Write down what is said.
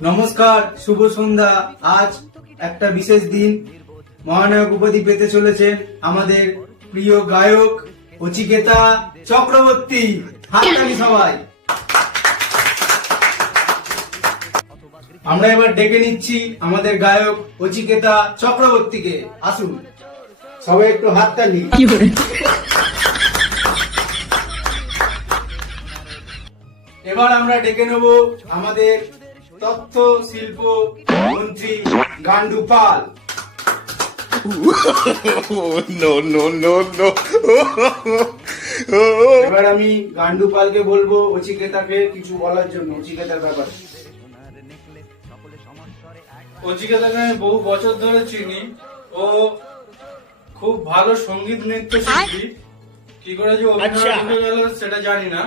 নমস্কার, শুভ সন্ধ্যা। আজ একটা বিশেষ দিন। মহানায়ক উপাধি পেতে চলেছেন আমাদের প্রিয় গায়ক অচিকেতা চক্রবর্তী। হাততালি সবাই। আমরা এবার ডেকে নিচ্ছি আমাদের গায়ক অচিকেতা চক্রবর্তীকে। আসুন সবাই একটু হাততালি। এবার আমরা ডেকে নেব আমাদের তথ্য শিল্প মন্ত্রী গান্ডু পাল। এবার আমি গান্ডু পালকে বলবো অচিকেতাকে কিছু বলার জন্য অচিকেতার ব্যাপারে। অচিকেতাকে আমি বহু বছর ধরে চিনি। ও খুব ভালো সঙ্গীত নৃত্য শিল্পী। কি করে যে অভিনয় ঢুকে গেল সেটা জানি না।